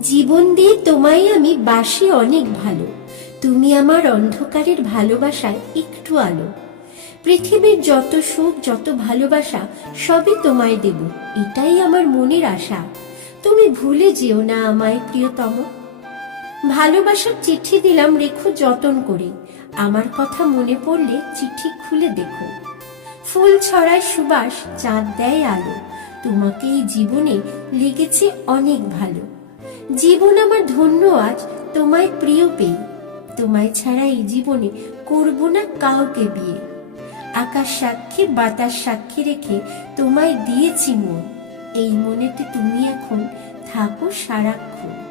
জীবন দিয়ে তোমায় আমি বাসি অনেক ভালো। তুমি আমার অন্ধকারের ভালোবাসায় একটু আলো। পৃথিবীর যত সুখ, যত ভালোবাসা, সবই তোমায় দেব। এটাই আমার মনের আশা। তুমি ভুলে যেও না আমায়, প্রিয়তম। ভালোবাসার চিঠি দিলাম, রেখো যতন করে। আমার কথা মনে পড়লে চিঠি খুলে দেখো। ফুল ছড়ায় সুবাস, চাঁদ দেয় আলো। তোমাকে এই জীবনে লেগেছে অনেক ভালো। জীবন আমার ধন্য আজ, তোমায় প্রিয় পেয়ে। তোমায় ছাড়া এই জীবনে করব না কাউকে বিয়ে। আকাশ সাক্ষী, বাতাস সাক্ষী রেখে তোমায় দিয়েছি মন। এই মনেতে তুমি এখন থাকো সারাক্ষণ।